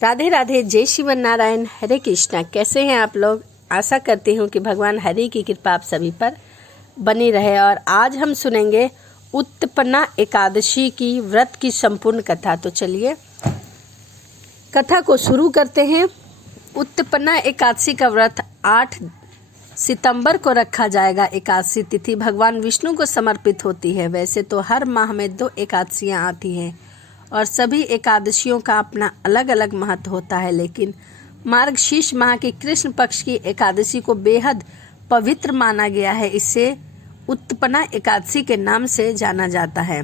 राधे राधे, जय श्रीमन नारायण, हरे कृष्णा। कैसे हैं आप लोग? आशा करती हूँ कि भगवान हरि की कृपा आप सभी पर बनी रहे। और आज हम सुनेंगे उत्पन्ना एकादशी की व्रत की संपूर्ण कथा। तो चलिए कथा को शुरू करते हैं। उत्पन्ना एकादशी का व्रत 8 सितंबर को रखा जाएगा। एकादशी तिथि भगवान विष्णु को समर्पित होती है। वैसे तो हर माह में 2 एकादशियाँ आती हैं और सभी एकादशियों का अपना अलग अलग महत्व होता है, लेकिन मार्गशीर्ष माह की कृष्ण पक्ष की एकादशी को बेहद पवित्र माना गया है। इसे उत्पन्ना एकादशी के नाम से जाना जाता है।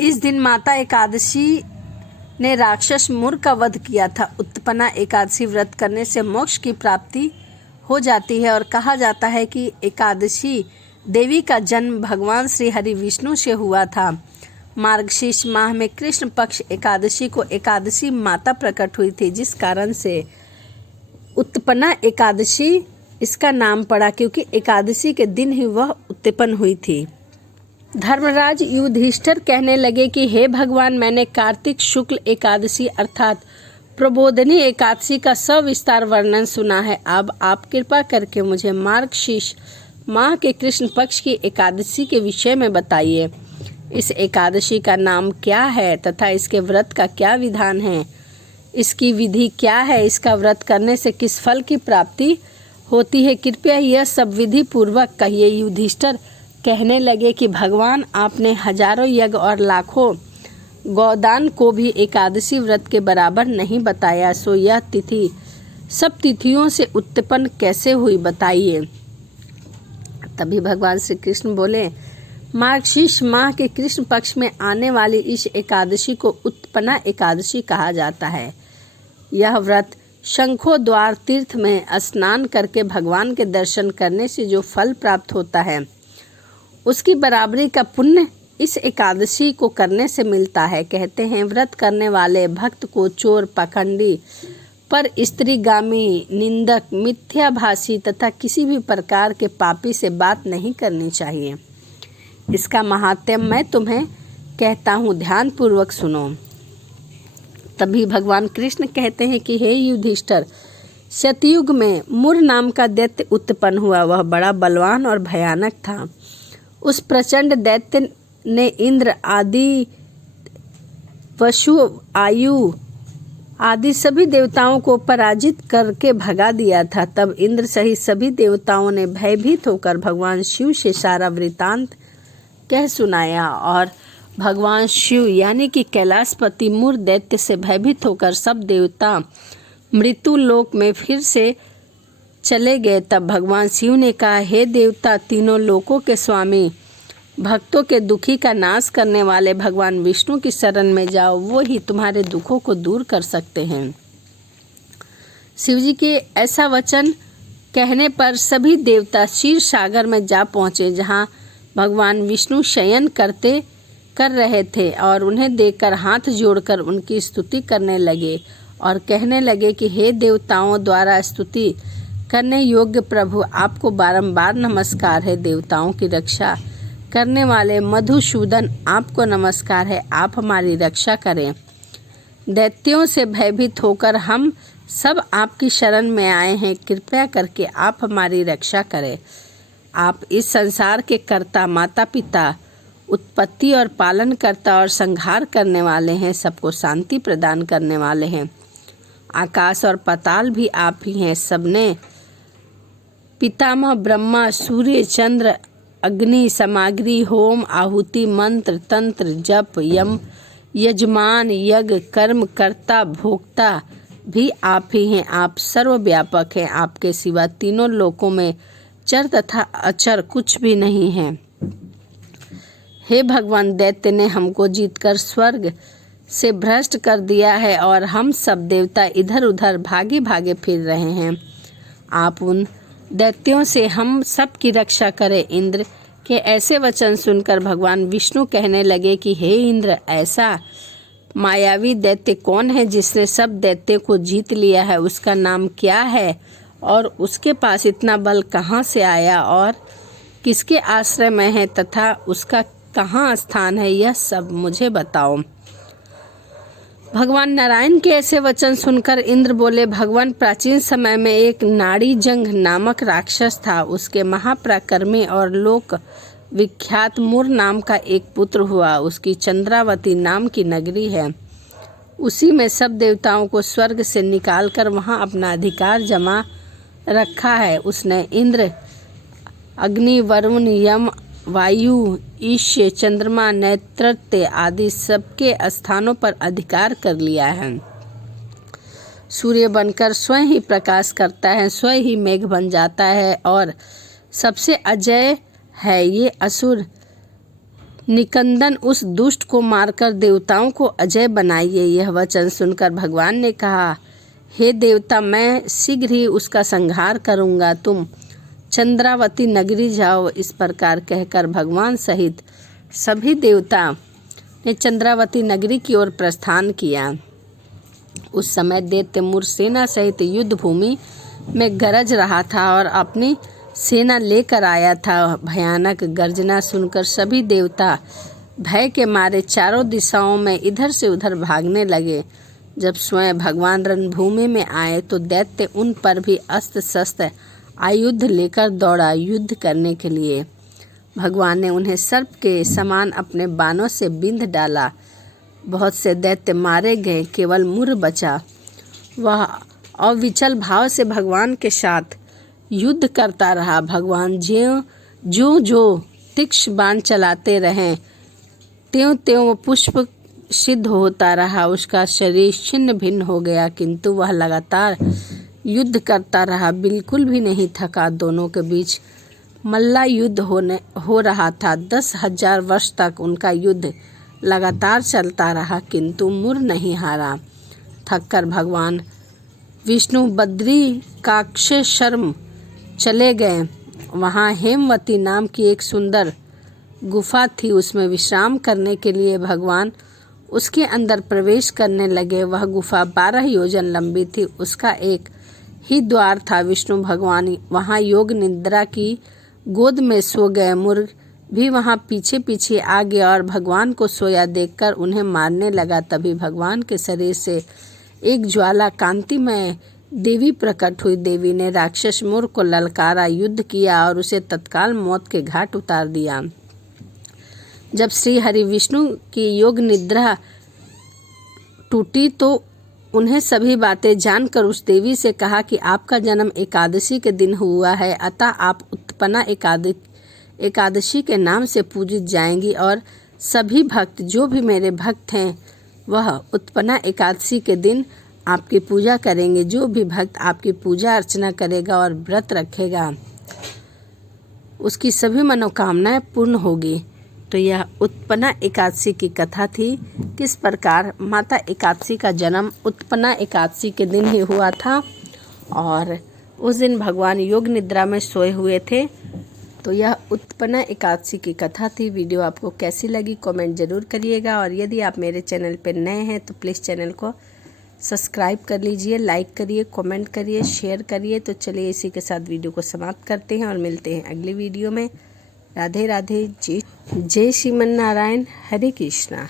इस दिन माता एकादशी ने राक्षस मुर का वध किया था। उत्पन्ना एकादशी व्रत करने से मोक्ष की प्राप्ति हो जाती है और कहा जाता है कि एकादशी देवी का जन्म भगवान श्री हरि विष्णु से हुआ था। मार्गशीर्ष माह में कृष्ण पक्ष एकादशी को एकादशी माता प्रकट हुई थी, जिस कारण से उत्पन्ना एकादशी इसका नाम पड़ा, क्योंकि एकादशी के दिन ही वह उत्पन्न हुई थी। धर्मराज युधिष्ठिर कहने लगे कि हे भगवान, मैंने कार्तिक शुक्ल एकादशी अर्थात प्रबोधिनी एकादशी का सविस्तार वर्णन सुना है। अब आप कृपा करके मुझे मार्गशीर्ष माह के कृष्ण पक्ष की एकादशी के विषय में बताइए। इस एकादशी का नाम क्या है तथा इसके व्रत का क्या विधान है? इसकी विधि क्या है? इसका व्रत करने से किस फल की प्राप्ति होती है? कृपया यह सब विधि पूर्वक कहिए। युधिष्ठिर कहने लगे कि भगवान, आपने हजारों यज्ञ और लाखों गौदान को भी एकादशी व्रत के बराबर नहीं बताया, सो यह तिथि सब तिथियों से उत्पन्न कैसे हुई, बताइए। तभी भगवान श्री कृष्ण बोले, मार्गशीर्ष माह के कृष्ण पक्ष में आने वाली इस एकादशी को उत्पन्ना एकादशी कहा जाता है। यह व्रत शंखो द्वार तीर्थ में स्नान करके भगवान के दर्शन करने से जो फल प्राप्त होता है, उसकी बराबरी का पुण्य इस एकादशी को करने से मिलता है। कहते हैं, व्रत करने वाले भक्त को चोर, पाखंडी, पर स्त्रीगामी, निंदक, मिथ्याभाषी तथा किसी भी प्रकार के पापी से बात नहीं करनी चाहिए। इसका महात्म्य मैं तुम्हें कहता हूँ, ध्यान पूर्वक सुनो। तभी भगवान कृष्ण कहते हैं कि हे युधिष्ठिर, सतयुग में मुर नाम का दैत्य उत्पन्न हुआ। वह बड़ा बलवान और भयानक था। उस प्रचंड दैत्य ने इंद्र आदि, वसु, आयु आदि सभी देवताओं को पराजित करके भगा दिया था। तब इंद्र सहित सभी देवताओं ने भयभीत होकर भगवान शिव से सारा वृतांत कह सुनाया और भगवान शिव यानी कि कैलाशपति मुर दैत्य से भयभीत होकर सब देवता मृत्यु लोक में फिर से चले गए। तब भगवान शिव ने कहा, हे देवता, तीनों लोकों के स्वामी, भक्तों के दुखी का नाश करने वाले भगवान विष्णु की शरण में जाओ, वो ही तुम्हारे दुखों को दूर कर सकते हैं। शिव जी के ऐसा वचन कहने पर सभी देवता क्षीर सागर में जा पहुँचे, जहाँ भगवान विष्णु शयन कर रहे थे, और उन्हें देखकर हाथ जोड़कर उनकी स्तुति करने लगे और कहने लगे कि हे देवताओं द्वारा स्तुति करने योग्य प्रभु, आपको बारंबार नमस्कार है। देवताओं की रक्षा करने वाले मधुसूदन, आपको नमस्कार है, आप हमारी रक्षा करें। दैत्यों से भयभीत होकर हम सब आपकी शरण में आए हैं, कृपया करके आप हमारी रक्षा करें। आप इस संसार के कर्ता, माता पिता, उत्पत्ति और पालन करता और संहार करने वाले हैं, सबको शांति प्रदान करने वाले हैं। आकाश और पाताल भी आप ही हैं। सबने पितामह ब्रह्मा, सूर्य, चंद्र, अग्नि, सामग्री, होम, आहुति, मंत्र, तंत्र, जप, यम, यजमान, यज्ञ, कर्म, कर्ता, भोक्ता भी आप ही हैं। आप सर्वव्यापक हैं। आपके सिवा तीनों लोकों में चर तथा अचर कुछ भी नहीं है। हे भगवान, दैत्य ने हमको जीतकर स्वर्ग से भ्रष्ट कर दिया है और हम सब देवता इधर उधर भागे भागे फिर रहे हैं। आप उन दैत्यों से हम सब की रक्षा करें। इंद्र के ऐसे वचन सुनकर भगवान विष्णु कहने लगे कि हे इंद्र, ऐसा मायावी दैत्य कौन है जिसने सब दैत्य को जीत लिया है? उसका नाम क्या है और उसके पास इतना बल कहाँ से आया और किसके आश्रय में है तथा उसका कहाँ स्थान है? यह सब मुझे बताओ। भगवान नारायण के ऐसे वचन सुनकर इंद्र बोले, भगवान, प्राचीन समय में एक नाड़ीजंग नामक राक्षस था। उसके महापराक्रमी और लोक विख्यात मुर नाम का एक पुत्र हुआ। उसकी चंद्रावती नाम की नगरी है। उसी में सब देवताओं को स्वर्ग से निकालकर वहां अपना अधिकार जमा रखा है। उसने इंद्र, अग्नि, वरुण, यम, वायु, ईश्य, चंद्रमा, नैत्रत्य आदि सबके स्थानों पर अधिकार कर लिया है। सूर्य बनकर स्वयं ही प्रकाश करता है, स्वयं ही मेघ बन जाता है और सबसे अजय है। ये असुर निकंदन उस दुष्ट को मारकर देवताओं को अजय बनाइए। यह वचन सुनकर भगवान ने कहा, हे देवता, मैं शीघ्र ही उसका संहार करूंगा। तुम चंद्रावती नगरी जाओ। इस प्रकार कहकर भगवान सहित सभी देवता ने चंद्रावती नगरी की ओर प्रस्थान किया। उस समय दैत्य मुर सेना सहित युद्ध भूमि में गरज रहा था और अपनी सेना लेकर आया था। भयानक गर्जना सुनकर सभी देवता भय के मारे चारों दिशाओं में इधर से उधर भागने लगे। जब स्वयं भगवान रणभूमि में आए तो दैत्य उन पर भी अस्त्र शस्त्र आयुध लेकर दौड़ा युद्ध करने के लिए। भगवान ने उन्हें सर्प के समान अपने बाणों से बिंध डाला। बहुत से दैत्य मारे गए, केवल मुर बचा। वह अविचल भाव से भगवान के साथ युद्ध करता रहा। भगवान जो तीक्ष्ण बाण चलाते रहे, त्यों पुष्प सिद्ध होता रहा। उसका शरीर छिन्न भिन्न हो गया, किंतु वह लगातार युद्ध करता रहा, बिल्कुल भी नहीं थका। दोनों के बीच मल्ला युद्ध हो रहा था। 10,000 वर्ष तक उनका युद्ध लगातार चलता रहा, किंतु मुर नहीं हारा। थककर भगवान विष्णु बद्रिकाश्रम चले गए। वहाँ हेमवती नाम की एक सुंदर गुफा थी। उसमें विश्राम करने के लिए भगवान उसके अंदर प्रवेश करने लगे। वह गुफा 12 योजन लंबी थी। उसका एक ही द्वार था। विष्णु भगवान वहाँ योग निद्रा की गोद में सो गए। मुर्ग भी वहाँ पीछे पीछे आ गया और भगवान को सोया देखकर उन्हें मारने लगा। तभी भगवान के शरीर से एक ज्वाला कांतिमय देवी प्रकट हुई। देवी ने राक्षस मुर को ललकारा, युद्ध किया और उसे तत्काल मौत के घाट उतार दिया। जब श्री हरि विष्णु की योग निद्रा टूटी तो उन्हें सभी बातें जानकर उस देवी से कहा कि आपका जन्म एकादशी के दिन हुआ है, अतः आप उत्पन्ना एकादशी के नाम से पूजित जाएंगी और सभी भक्त जो भी मेरे भक्त हैं वह उत्पन्ना एकादशी के दिन आपकी पूजा करेंगे। जो भी भक्त आपकी पूजा अर्चना करेगा और व्रत रखेगा उसकी सभी मनोकामनाएं पूर्ण होगी। तो यह उत्पन्ना एकादशी की कथा थी। किस प्रकार माता एकादशी का जन्म उत्पन्ना एकादशी के दिन ही हुआ था और उस दिन भगवान योग निद्रा में सोए हुए थे। तो यह उत्पन्ना एकादशी की कथा थी। वीडियो आपको कैसी लगी कमेंट ज़रूर करिएगा और यदि आप मेरे चैनल पर नए हैं तो प्लीज़ चैनल को सब्सक्राइब कर लीजिए, लाइक करिए, कमेंट करिए, शेयर करिए। तो चलिए इसी के साथ वीडियो को समाप्त करते हैं और मिलते हैं अगली वीडियो में। राधे राधे। जय श्रीमन नारायण। हरे कृष्णा।